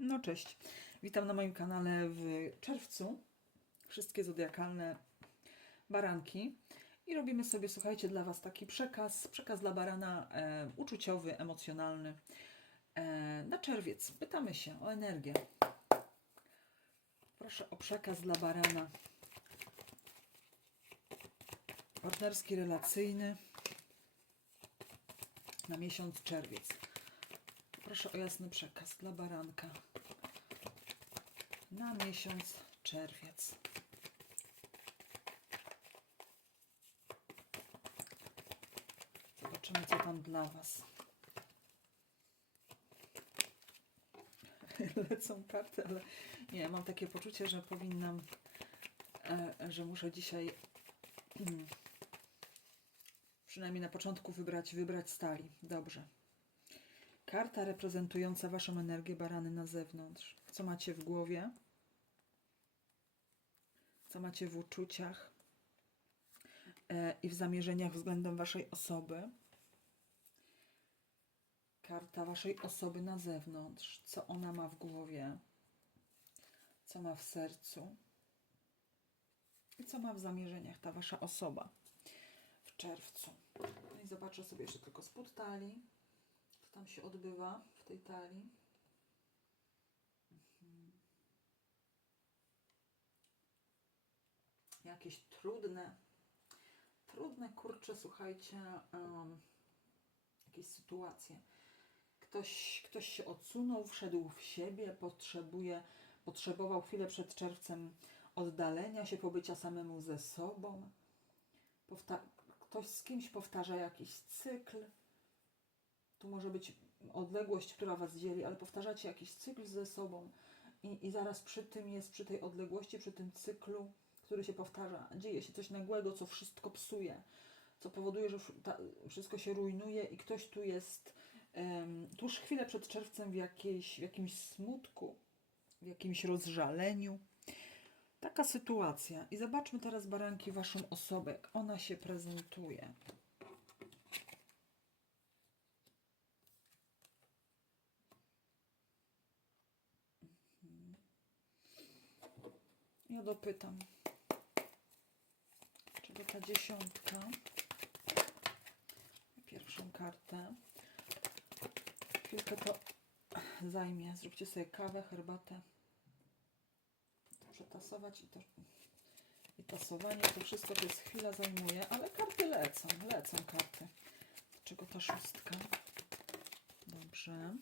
No cześć. Witam na moim kanale w czerwcu. Wszystkie zodiakalne baranki. I robimy sobie, słuchajcie, dla Was taki przekaz, przekaz dla barana e, uczuciowy, emocjonalny e, na czerwiec. Pytamy się o energię. Proszę o przekaz dla barana. Partnerski, relacyjny na miesiąc czerwiec. Proszę o jasny przekaz dla baranka na miesiąc czerwiec. Zobaczymy, co tam dla Was. Lecą karty, ale nie, mam takie poczucie, że powinnam, e, że muszę dzisiaj mm, przynajmniej na początku wybrać, wybrać stali. Dobrze. Karta reprezentująca Waszą energię barany na zewnątrz. Co macie w głowie? Co macie w uczuciach e, i w zamierzeniach względem Waszej osoby? Karta Waszej osoby na zewnątrz. Co ona ma w głowie? Co ma w sercu? I co ma w zamierzeniach ta Wasza osoba w czerwcu? No i zobaczę sobie jeszcze tylko spód talii tam się odbywa w tej talii. Mhm. Jakieś trudne, trudne, kurcze, słuchajcie, um, jakieś sytuacje. Ktoś, ktoś się odsunął, wszedł w siebie, potrzebuje, potrzebował chwilę przed czerwcem oddalenia się, pobycia samemu ze sobą. Powta- ktoś z kimś powtarza jakiś cykl, tu może być odległość, która Was dzieli, ale powtarzacie jakiś cykl ze sobą i, i zaraz przy tym jest, przy tej odległości, przy tym cyklu, który się powtarza, dzieje się coś nagłego, co wszystko psuje, co powoduje, że ta, wszystko się rujnuje i ktoś tu jest um, tuż chwilę przed czerwcem w, jakiejś, w jakimś smutku, w jakimś rozżaleniu. Taka sytuacja. I zobaczmy teraz, baranki, Waszą osobę, jak ona się prezentuje. Ja dopytam. Czego ta dziesiątka? Pierwszą kartę. Chwilkę to zajmie. Zróbcie sobie kawę, herbatę. Przetasować i to i tasowanie. To wszystko to jest chwila zajmuje, ale karty lecą. Lecą karty. Czego ta szóstka? Dobrze.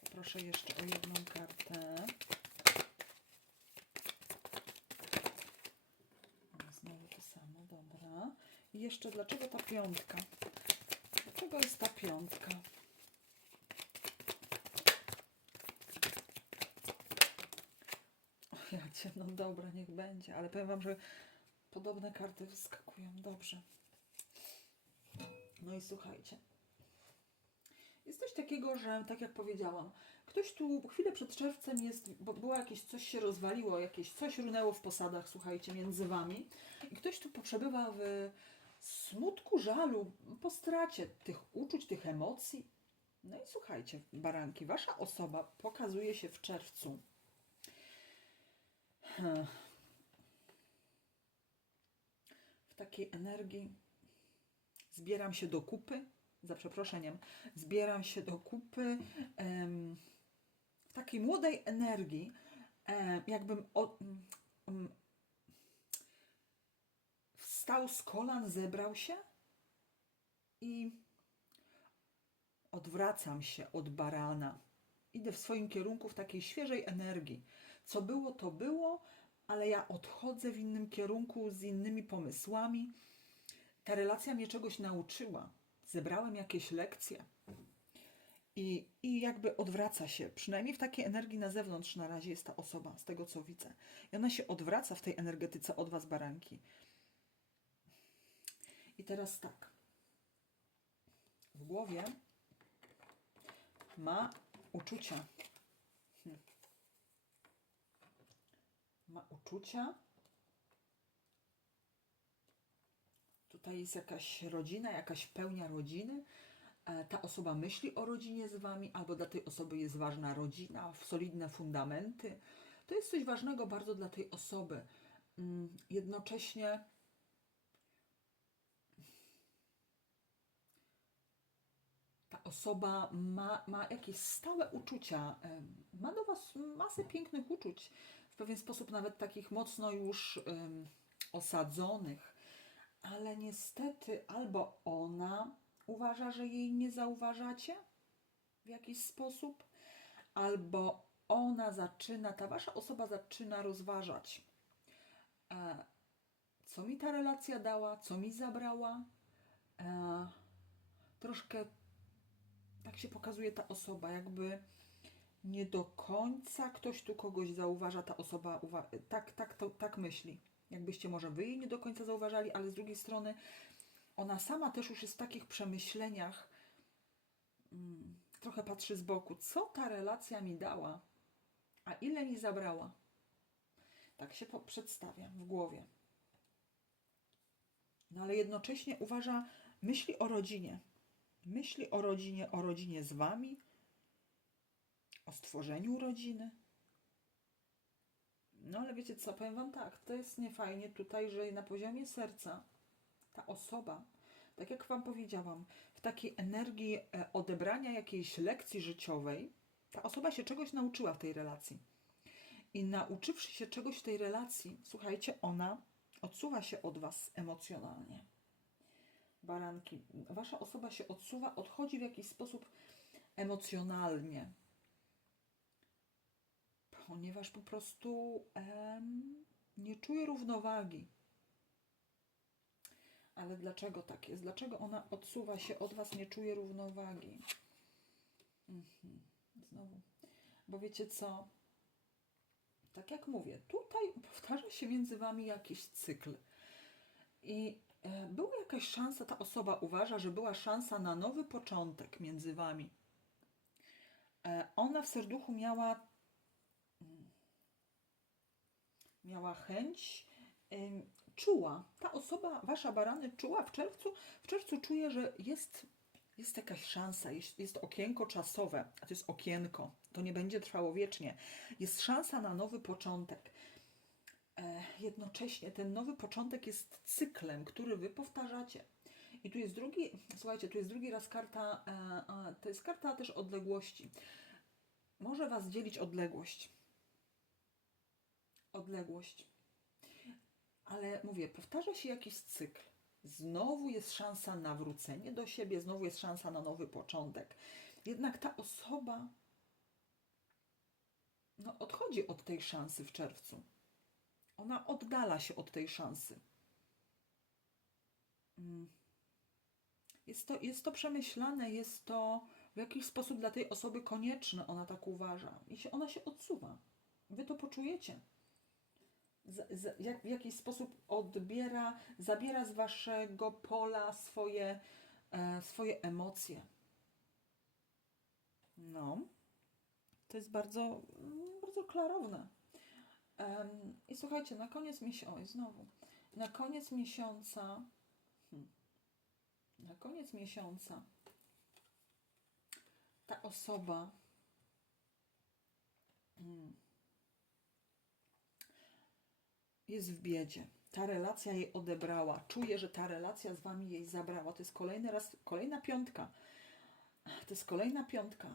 Poproszę jeszcze o jedną kartę. Znowu to samo, dobra. I jeszcze dlaczego ta piątka? Dlaczego jest ta piątka? O ja cię, no dobra, niech będzie, ale powiem Wam, że podobne karty wyskakują. Dobrze. No i słuchajcie. Jest coś takiego, że tak jak powiedziałam, ktoś tu chwilę przed czerwcem jest, bo było jakieś coś się rozwaliło, jakieś coś runęło w posadach, słuchajcie, między wami. I ktoś tu przebywa w smutku, żalu, po stracie tych uczuć, tych emocji. No i słuchajcie, baranki, wasza osoba pokazuje się w czerwcu. W takiej energii zbieram się do kupy, za przeproszeniem, zbieram się do kupy w takiej młodej energii, jakbym wstał z kolan, zebrał się i odwracam się od barana. Idę w swoim kierunku w takiej świeżej energii. Co było, to było, ale ja odchodzę w innym kierunku z innymi pomysłami. Ta relacja mnie czegoś nauczyła zebrałem jakieś lekcje. I, I jakby odwraca się, przynajmniej w takiej energii na zewnątrz na razie jest ta osoba, z tego co widzę. I ona się odwraca w tej energetyce od Was, baranki. I teraz tak. W głowie ma uczucia. Hm. Ma uczucia. Tutaj jest jakaś rodzina, jakaś pełnia rodziny. e, ta osoba myśli o rodzinie z wami, albo dla tej osoby jest ważna rodzina, solidne fundamenty. To jest coś ważnego bardzo dla tej osoby. Mm, Jednocześnie ta osoba ma, ma jakieś stałe uczucia, ma do Was masę pięknych uczuć, w pewien sposób nawet takich mocno już em, osadzonych, ale niestety albo ona uważa, że jej nie zauważacie w jakiś sposób, albo ona zaczyna, ta Wasza osoba zaczyna rozważać, e, co mi ta relacja dała, co mi zabrała. E, troszkę tak się pokazuje ta osoba, jakby nie do końca ktoś tu kogoś zauważa, ta osoba uwa- tak, tak, to, tak myśli. Jakbyście może wy jej nie do końca zauważali, ale z drugiej strony ona sama też już jest w takich przemyśleniach, mm, trochę patrzy z boku, co ta relacja mi dała, a ile mi zabrała. Tak się przedstawia w głowie. No ale jednocześnie uważa, myśli o rodzinie. Myśli o rodzinie, o rodzinie z wami, o stworzeniu rodziny. No ale wiecie co, powiem wam tak, to jest niefajnie tutaj, że na poziomie serca ta osoba, tak jak wam powiedziałam, w takiej energii e, odebrania jakiejś lekcji życiowej, ta osoba się czegoś nauczyła w tej relacji. I nauczywszy się czegoś w tej relacji, słuchajcie, ona odsuwa się od was emocjonalnie baranki, wasza osoba się odsuwa, odchodzi w jakiś sposób emocjonalnie, ponieważ po prostu em, nie czuje równowagi. Ale dlaczego tak jest? Dlaczego ona odsuwa się od was, nie czuje równowagi? Mhm. Znowu. Bo wiecie co? Tak jak mówię, tutaj powtarza się między wami jakiś cykl. I była jakaś szansa, ta osoba uważa, że była szansa na nowy początek między wami. E, Ona w serduchu miała mm, miała chęć, czuła, ta osoba, wasza barany czuła w czerwcu, w czerwcu czuje, że jest, jest jakaś szansa, jest, jest okienko czasowe, a to jest okienko, to nie będzie trwało wiecznie. Jest szansa na nowy początek. E, jednocześnie ten nowy początek jest cyklem, który wy powtarzacie. I tu jest drugi, słuchajcie, tu jest drugi raz karta, e, to jest karta też odległości. Może was dzielić odległość. Odległość. Ale mówię, powtarza się jakiś cykl. Znowu jest szansa na wrócenie do siebie, znowu jest szansa na nowy początek. Jednak ta osoba no, odchodzi od tej szansy w czerwcu. Ona oddala się od tej szansy. Mm. Jest to, jest to przemyślane, jest to w jakiś sposób dla tej osoby konieczne, ona tak uważa. I się, ona się odsuwa. Wy to poczujecie. Z, z, jak, w jakiś sposób odbiera, zabiera z waszego pola swoje, e, swoje emocje. No. To jest bardzo, mm, bardzo klarowne. I słuchajcie, na koniec miesiąca, oj, znowu, na koniec miesiąca, hmm, na koniec miesiąca ta osoba hmm, jest w biedzie. Ta relacja jej odebrała. Czuje, że ta relacja z wami jej zabrała. To jest kolejny raz, kolejna piątka. To jest kolejna piątka.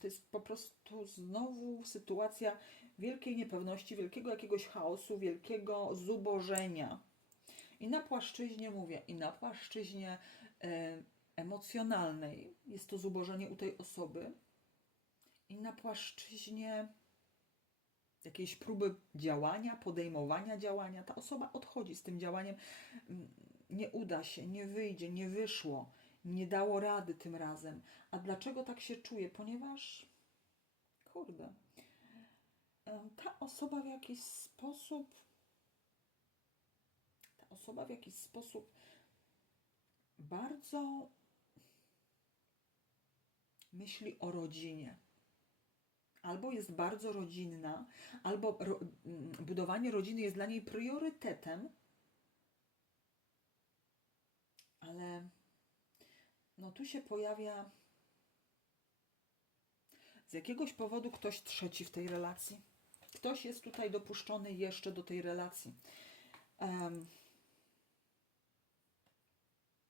To jest po prostu znowu sytuacja wielkiej niepewności, wielkiego jakiegoś chaosu, wielkiego zubożenia. I na płaszczyźnie, mówię, i na płaszczyźnie emocjonalnej jest to zubożenie u tej osoby, i na płaszczyźnie jakiejś próby działania, podejmowania działania. Ta osoba odchodzi z tym działaniem. Mm, Nie uda się, nie wyjdzie, nie wyszło, nie dało rady tym razem. A dlaczego tak się czuje? Ponieważ, kurde, ta osoba w jakiś sposób, ta osoba w jakiś sposób bardzo myśli o rodzinie. Albo jest bardzo rodzinna, albo ro, budowanie rodziny jest dla niej priorytetem, ale no tu się pojawia z jakiegoś powodu ktoś trzeci w tej relacji. Ktoś jest tutaj dopuszczony jeszcze do tej relacji. Em,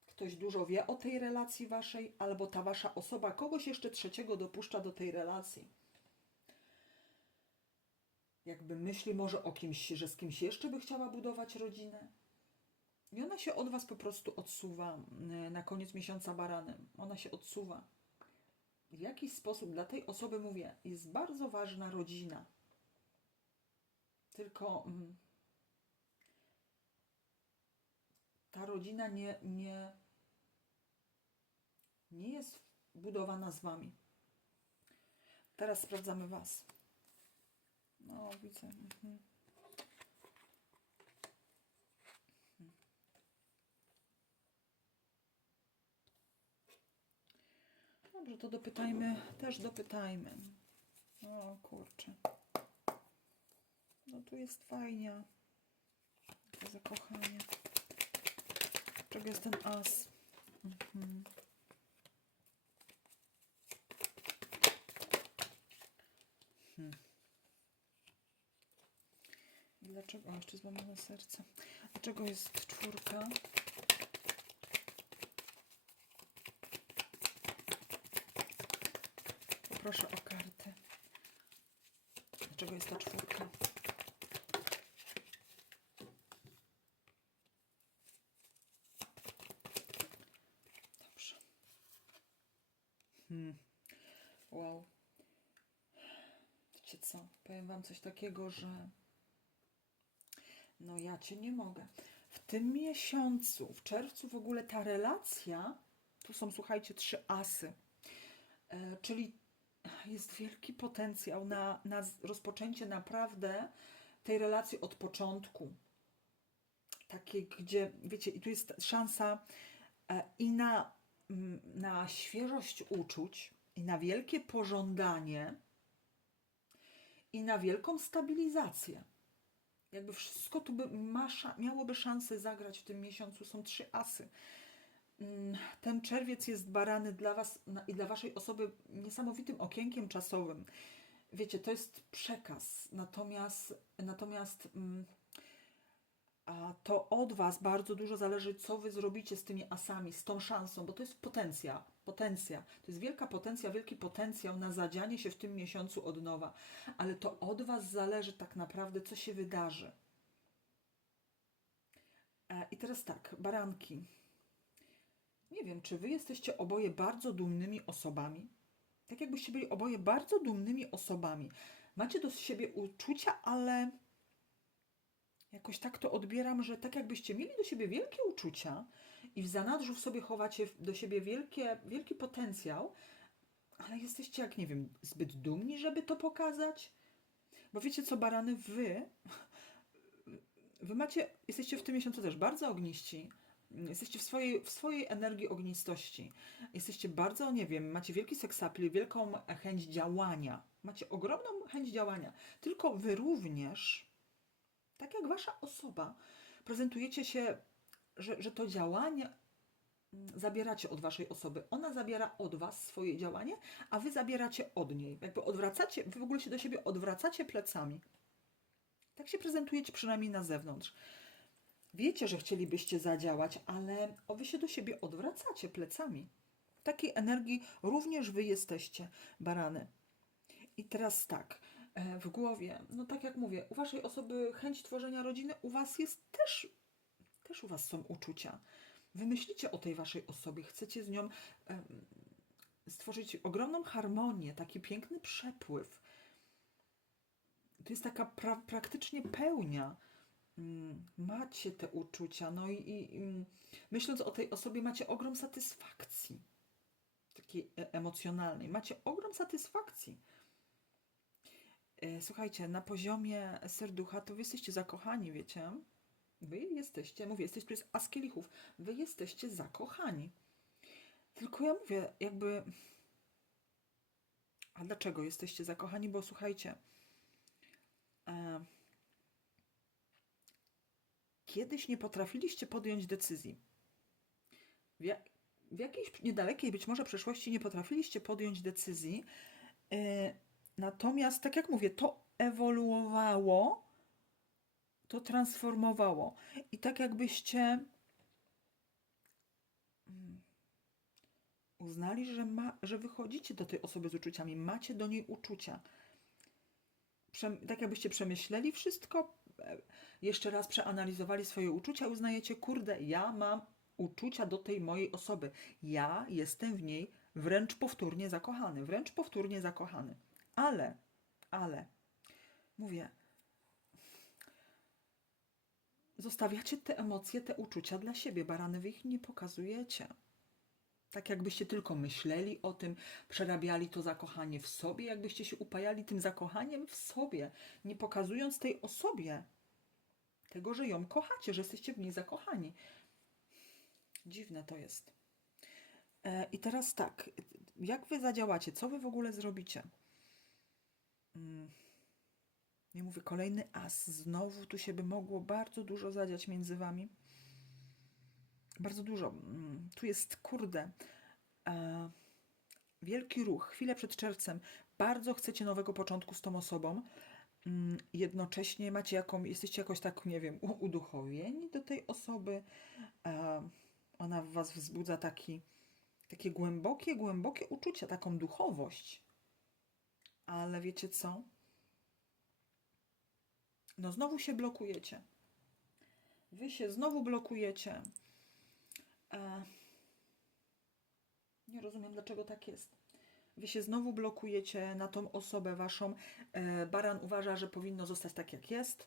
ktoś dużo wie o tej relacji waszej, albo ta wasza osoba kogoś jeszcze trzeciego dopuszcza do tej relacji. Jakby myśli może o kimś, że z kimś jeszcze by chciała budować rodzinę. I ona się od was po prostu odsuwa mm, na koniec miesiąca baranem. Ona się odsuwa. W jakiś sposób dla tej osoby mówię, jest bardzo ważna rodzina. Tylko mm, ta rodzina nie, nie, nie jest budowana z wami. Teraz sprawdzamy was. No, widzę. Mhm. Dobrze, to dopytajmy, też dopytajmy. O kurczę. No tu jest fajnie. To zakochanie. Czego jest ten as? Mhm. Hmm. Dlaczego? O, jeszcze złamane serce. Dlaczego jest czwórka? Proszę o kartę. Dlaczego jest ta czwórka? Dobrze. Hmm. Wow. Wiecie co? Powiem wam coś takiego, że no ja cię nie mogę. W tym miesiącu, w czerwcu w ogóle ta relacja, tu są słuchajcie trzy asy. E, czyli jest wielki potencjał na, na rozpoczęcie naprawdę tej relacji od początku. Takiej, gdzie, wiecie, i tu jest szansa e, i na, na świeżość uczuć, i na wielkie pożądanie, i na wielką stabilizację. Jakby wszystko tu by ma, miałoby szansę zagrać w tym miesiącu. Są trzy asy. Mm, Ten czerwiec jest barany dla Was i dla Waszej osoby niesamowitym okienkiem czasowym. Wiecie, to jest przekaz, natomiast, natomiast mm, a to od Was bardzo dużo zależy, co Wy zrobicie z tymi asami, z tą szansą, bo to jest potencja, potencja. To jest wielka potencja, wielki potencjał na zadzianie się w tym miesiącu od nowa, ale to od Was zależy tak naprawdę, co się wydarzy. E, I teraz tak, baranki. Nie wiem, czy wy jesteście oboje bardzo dumnymi osobami? Tak jakbyście byli oboje bardzo dumnymi osobami. Macie do siebie uczucia, ale jakoś tak to odbieram, że tak jakbyście mieli do siebie wielkie uczucia i w zanadrzu w sobie chowacie do siebie wielkie, wielki potencjał, ale jesteście, jak nie wiem, zbyt dumni, żeby to pokazać. Bo wiecie co, barany, wy, wy macie, jesteście w tym miesiącu też bardzo ogniści. Jesteście w swojej, w swojej energii ognistości. Jesteście bardzo, nie wiem, macie wielki seksapil, wielką chęć działania. Macie ogromną chęć działania. Tylko wy również, tak jak wasza osoba, prezentujecie się, że, że to działanie zabieracie od waszej osoby. Ona zabiera od was swoje działanie, a wy zabieracie od niej. Jakby odwracacie, wy w ogóle się do siebie odwracacie plecami. Tak się prezentujecie przynajmniej na zewnątrz. Wiecie, że chcielibyście zadziałać, ale wy się do siebie odwracacie plecami. Takiej energii również wy jesteście, barany. I teraz tak, e, w głowie, no tak jak mówię, u waszej osoby chęć tworzenia rodziny, u was jest też, też u was są uczucia. Wy myślicie o tej waszej osobie, chcecie z nią stworzyć ogromną harmonię, taki piękny przepływ. To jest taka pra praktycznie pełnia macie te uczucia, no i, i, myśląc o tej osobie, macie ogrom satysfakcji, takiej e- emocjonalnej, macie ogrom satysfakcji. E, Słuchajcie, na poziomie serducha to wy jesteście zakochani, wiecie? Wy jesteście, mówię, jesteście, to jest as kielichów, wy jesteście zakochani. Tylko ja mówię, jakby. A dlaczego jesteście zakochani? Bo słuchajcie, e, kiedyś nie potrafiliście podjąć decyzji. W w jakiejś niedalekiej być może przeszłości nie potrafiliście podjąć decyzji. E, Natomiast, tak jak mówię, to ewoluowało, to transformowało. I tak jakbyście mm, uznali, że, ma, że wychodzicie do tej osoby z uczuciami, macie do niej uczucia. Tak jakbyście przemyśleli wszystko, jeszcze raz przeanalizowali swoje uczucia, uznajecie, kurde, ja mam uczucia do tej mojej osoby. Ja jestem w niej wręcz powtórnie zakochany, wręcz powtórnie zakochany. Ale, ale, mówię, zostawiacie te emocje, te uczucia dla siebie. Barany, wy ich nie pokazujecie. Tak jakbyście tylko myśleli o tym, przerabiali to zakochanie w sobie, jakbyście się upajali tym zakochaniem w sobie, nie pokazując tej osobie tego, że ją kochacie, że jesteście w niej zakochani. Dziwne to jest. E, I teraz tak, jak wy zadziałacie? Co wy w ogóle zrobicie? Mm, Nie mówię, kolejny as. Znowu tu się by mogło bardzo dużo zadziać między wami. Bardzo dużo. Mm, Tu jest, kurde, e, wielki ruch, chwilę przed czerwcem. Bardzo chcecie nowego początku z tą osobą. Mm, Jednocześnie macie jaką, jesteście jakoś tak, nie wiem, uduchowieni do tej osoby. E, Ona w was wzbudza taki, takie głębokie, głębokie uczucia, taką duchowość. Ale wiecie co? No znowu się blokujecie. Wy się znowu blokujecie. E, nie rozumiem, dlaczego tak jest. Wy się znowu blokujecie na tą osobę waszą. E, baran uważa, że powinno zostać tak, jak jest.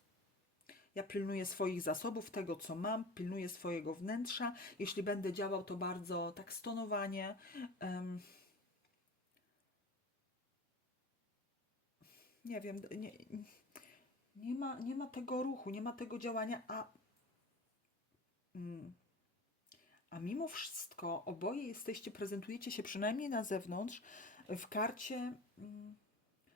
Ja pilnuję swoich zasobów, tego co mam, pilnuję swojego wnętrza. Jeśli będę działał, to bardzo tak stonowanie. Em, nie wiem, nie, nie, ma, nie ma tego ruchu, nie ma tego działania, a, mm, a mimo wszystko oboje jesteście, prezentujecie się przynajmniej na zewnątrz w karcie mm,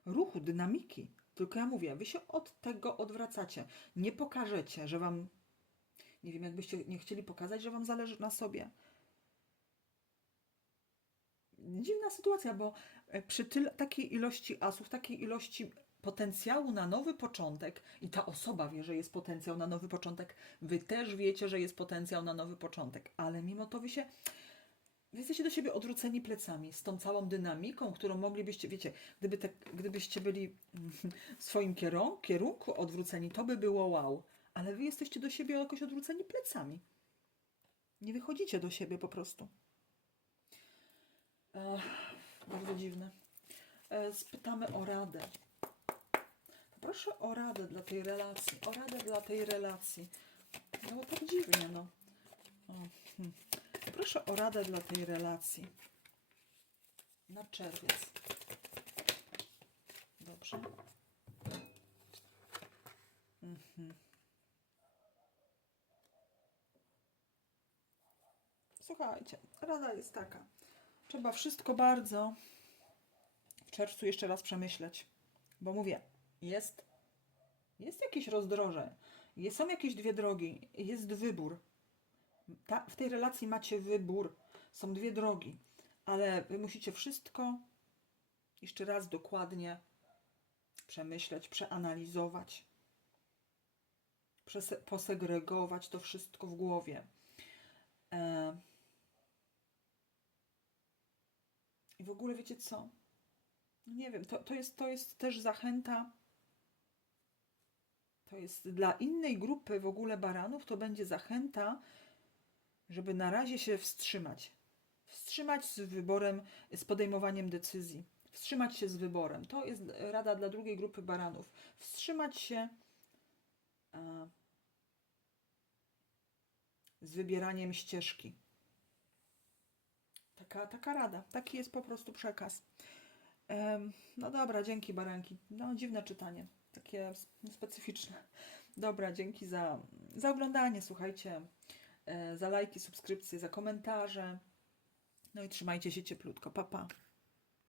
ruchu, dynamiki. Tylko ja mówię, wy się od tego odwracacie. Nie pokażecie, że wam, nie wiem, jakbyście nie chcieli pokazać, że wam zależy na sobie. Dziwna sytuacja, bo e, przy takiej ilości asów, takiej ilości potencjału na nowy początek i ta osoba wie, że jest potencjał na nowy początek, wy też wiecie, że jest potencjał na nowy początek, ale mimo to wy się wy jesteście do siebie odwróceni plecami z tą całą dynamiką, którą moglibyście, wiecie, gdyby te, gdybyście byli w swoim kierunku, kierunku odwróceni, to by było wow, ale wy jesteście do siebie jakoś odwróceni plecami. Nie wychodzicie do siebie po prostu. Ech, bardzo dziwne. E, spytamy o radę. Poproszę o radę dla tej relacji. O radę dla tej relacji. No bo tak dziwnie, no. O, hmm. Proszę o radę dla tej relacji. Na czerwiec. Dobrze. Mhm. Słuchajcie, rada jest taka. Trzeba wszystko bardzo w czerwcu jeszcze raz przemyśleć. Bo mówię, jest, jest jakieś rozdroże, jest, są jakieś dwie drogi, jest wybór. Ta, w tej relacji macie wybór, są dwie drogi, ale wy musicie wszystko jeszcze raz dokładnie przemyśleć, przeanalizować, posegregować to wszystko w głowie. E... I w ogóle wiecie co? Nie wiem, to, to, jest, to jest też zachęta. To jest dla innej grupy w ogóle baranów, to będzie zachęta, żeby na razie się wstrzymać. Wstrzymać z wyborem, z podejmowaniem decyzji. Wstrzymać się z wyborem. To jest rada dla drugiej grupy baranów. Wstrzymać się e, z wybieraniem ścieżki. Taka, taka rada. Taki jest po prostu przekaz. No dobra, dzięki baranki. No dziwne czytanie. Takie s- specyficzne. Dobra, dzięki za, za oglądanie. Słuchajcie, e, za lajki, subskrypcje, za komentarze. No i trzymajcie się cieplutko. Pa, pa.